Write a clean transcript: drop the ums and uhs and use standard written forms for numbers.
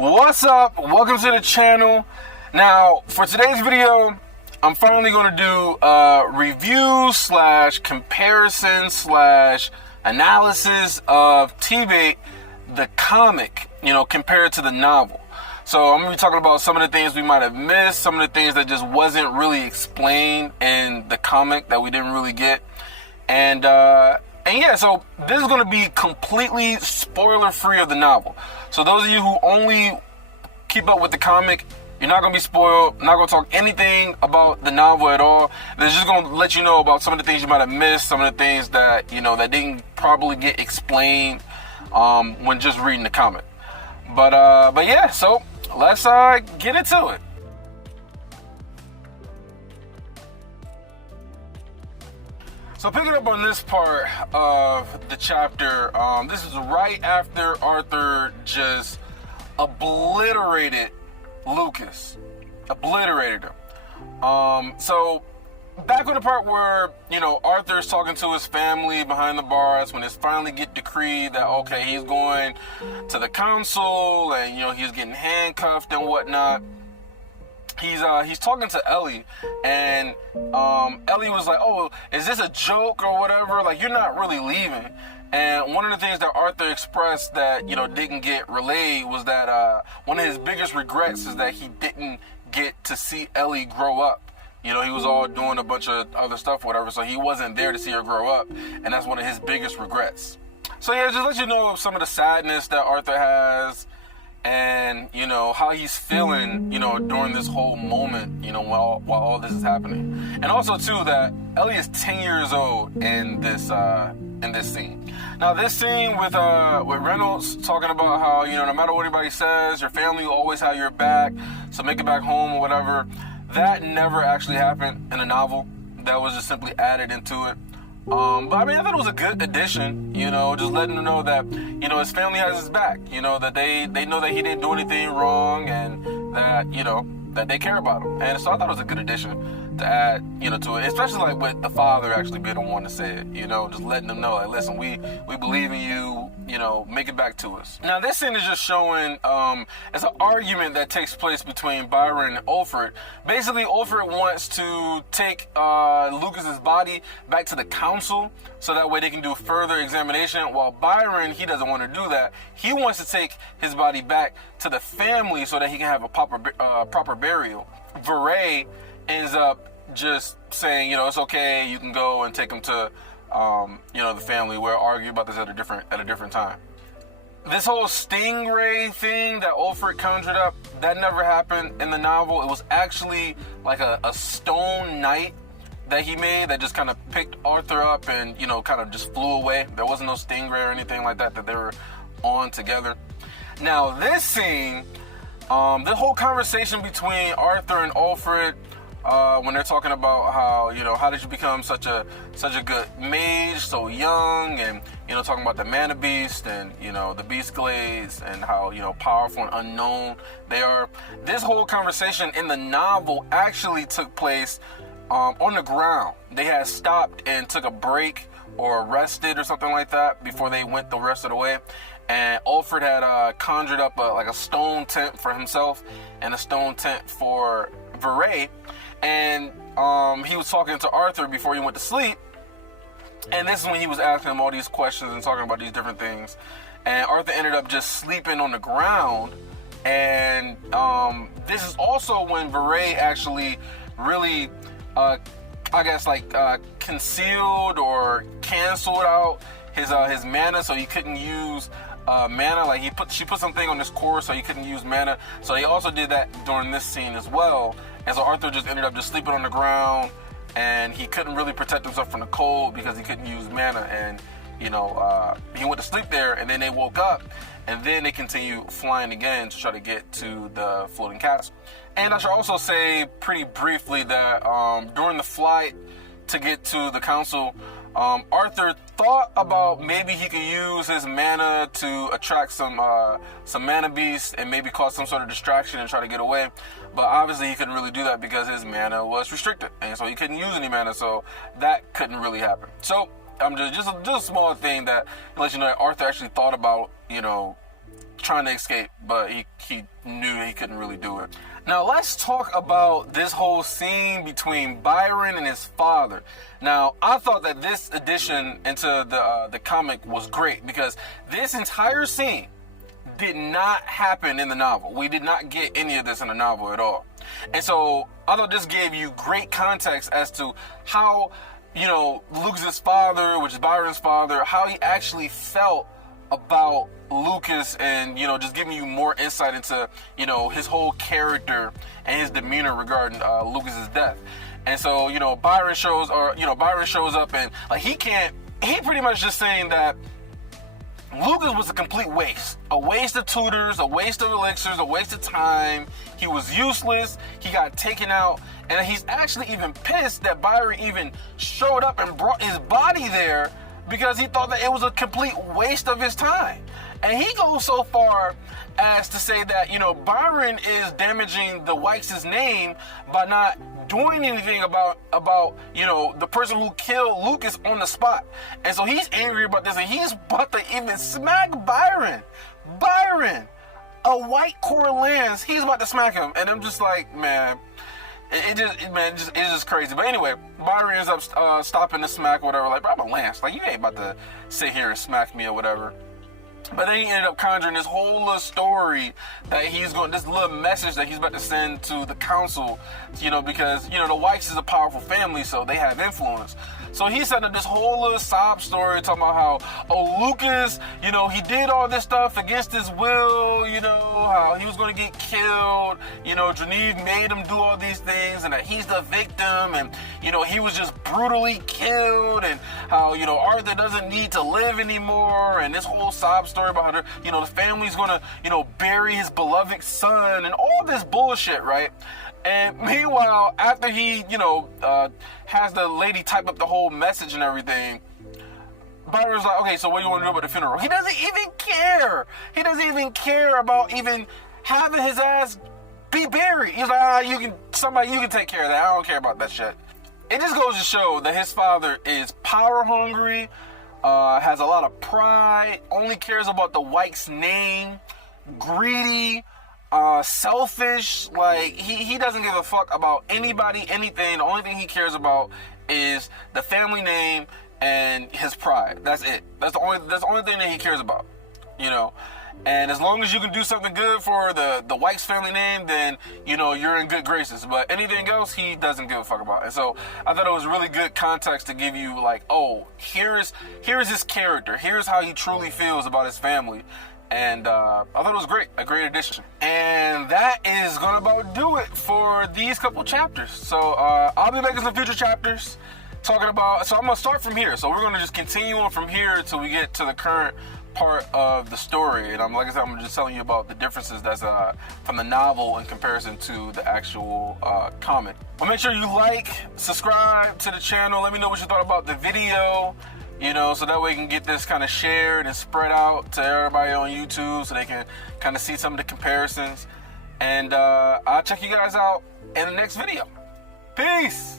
What's up? Welcome to the channel. Now, for today's video, I'm finally going to do a review / comparison / analysis of T-Bait, the comic, compared to the novel. So I'm going to be talking about some of the things we might have missed, some of the things that just wasn't really explained in the comic that we didn't really get. And yeah, so this is going to be completely spoiler-free of the novel. So those of you who only keep up with the comic, you're not going to be spoiled. I'm not going to talk anything about the novel at all. This is just going to let you know about some of the things you might have missed, some of the things that, that didn't probably get explained when just reading the comic. But yeah, so let's get into it. So picking up on this part of the chapter, this is right after Arthur just obliterated Lucas. Obliterated him. So back on the part where, Arthur's talking to his family behind the bars when it's finally get decreed that, okay, he's going to the council and, he's getting handcuffed and whatnot. He's talking to Ellie, and Ellie was like, "Oh, is this a joke or whatever? Like, you're not really leaving." And one of the things that Arthur expressed that didn't get relayed was that one of his biggest regrets is that he didn't get to see Ellie grow up. He was all doing a bunch of other stuff, whatever, so he wasn't there to see her grow up, and that's one of his biggest regrets. So yeah, just let you know some of the sadness that Arthur has. And how he's feeling during this whole moment while all this is happening. And also too that Ellie is 10 years old in this scene. Now this scene with Reynolds talking about how no matter what anybody says, your family will always have your back, so make it back home or whatever, that never actually happened in a novel. That was just simply added into it. But I thought it was a good addition, just letting them know that, his family has his back, that they know that he didn't do anything wrong and that, that they care about him. And so I thought it was a good addition to add, to it, especially like with the father actually being the one to say it, just letting them know, like, listen, we believe in you, make it back to us. Now this scene is just showing, it's an argument that takes place between Byron and Ulfred. Basically, Ulfred wants to take Lucas's body back to the council so that way they can do further examination, while Byron, he doesn't want to do that. He wants to take his body back to the family so that he can have a proper burial. Veray ends up just saying, it's okay, you can go and take him to, the family. We'll argue about this at a different time. This whole stingray thing that Ulfred conjured up, that never happened in the novel. It was actually like a stone knight that he made that just kind of picked Arthur up and, kind of just flew away. There wasn't no stingray or anything like that they were on together. Now this scene, the whole conversation between Arthur and Ulfred, when they're talking about how, how did you become such a good mage so young, and, talking about the mana beast and, the beast glades and how, powerful and unknown they are. This whole conversation in the novel actually took place on the ground. They had stopped and took a break or rested or something like that before they went the rest of the way. And Ulfred had conjured up a stone tent for himself and a stone tent for Veray. And he was talking to Arthur before he went to sleep. And this is when he was asking him all these questions and talking about these different things. And Arthur ended up just sleeping on the ground. And this is also when Veray actually really, concealed or canceled out his mana, so he couldn't use mana. Like she put something on his core so he couldn't use mana. So he also did that during this scene as well. And so Arthur just ended up just sleeping on the ground, and he couldn't really protect himself from the cold because he couldn't use mana. And he went to sleep there, and then they woke up, and then they continued flying again to try to get to the floating castle. And I should also say pretty briefly that during the flight to get to the council, Arthur thought about maybe he could use his mana to attract some mana beasts and maybe cause some sort of distraction and try to get away. But obviously he couldn't really do that because his mana was restricted, and so he couldn't use any mana, so that couldn't really happen. So just a small thing that lets you know that Arthur actually thought about, trying to escape, but he knew he couldn't really do it. Now let's talk about this whole scene between Byron and his father. Now I thought that this addition into the comic was great because this entire scene did not happen in the novel. We did not get any of this in the novel at all. And so I thought this gave you great context as to how, you know, Lucas's father, which is Byron's father, how he actually felt about Lucas, and, you know, just giving you more insight into, you know, his whole character and his demeanor regarding Lucas's death. And so, you know, Byron shows up, and like he pretty much just saying that Lucas was a complete waste. A waste of tutors, a waste of elixirs, a waste of time. He was useless. He got taken out. And he's actually even pissed that Byron even showed up and brought his body there because he thought that it was a complete waste of his time. And he goes so far as to say that, you know, Byron is damaging the Whites' name by not doing anything about, you know, the person who killed Lucas on the spot. And so he's angry about this, and he's about to even smack Byron. Byron, a white Coeur Lance, he's about to smack him. And I'm just like, man, it's just crazy. But anyway, Byron ends up stopping the smack or whatever. Like, bro, I'm a Lance. Like, you ain't about to sit here and smack me or whatever. But then he ended up conjuring this whole little story that this little message that he's about to send to the council, you know, because, you know, the Whites is a powerful family, so they have influence. So he set up this whole little sob story talking about how, oh, Lucas, you know, he did all this stuff against his will, you know, how he was going to get killed, you know, Genevieve made him do all these things, and that he's the victim, and, you know, he was just brutally killed, and how, you know, Arthur doesn't need to live anymore, and this whole sob story about how, you know, the family's going to, you know, bury his beloved son, and all this bullshit, right? And meanwhile, after he, you know, has the lady type up the whole message and everything, Byron's like, okay, so what do you want to do about the funeral? He doesn't even care. He doesn't even care about even having his ass be buried. He's like, you can take care of that. I don't care about that shit. It just goes to show that his father is power hungry, has a lot of pride, only cares about the White's name, greedy, selfish. Like, he doesn't give a fuck about anybody, anything. The only thing he cares about is the family name and his pride. That's it. That's the only thing that he cares about, you know. And as long as you can do something good for the White's family name, then, you know, you're in good graces. But anything else, he doesn't give a fuck about. And so I thought it was really good context to give you, like, oh, here's his character. Here's how he truly feels about his family. And I thought it was great, a great addition. And that is gonna about do it for these couple chapters. So I'll be making some future chapters talking about, so I'm gonna start from here. So we're gonna just continue on from here until we get to the current part of the story. And like I said, I'm just telling you about the differences that's from the novel in comparison to the actual comic. Well, make sure you like, subscribe to the channel. Let me know what you thought about the video. You know, so that way we can get this kind of shared and spread out to everybody on YouTube so they can kind of see some of the comparisons. And I'll check you guys out in the next video. Peace!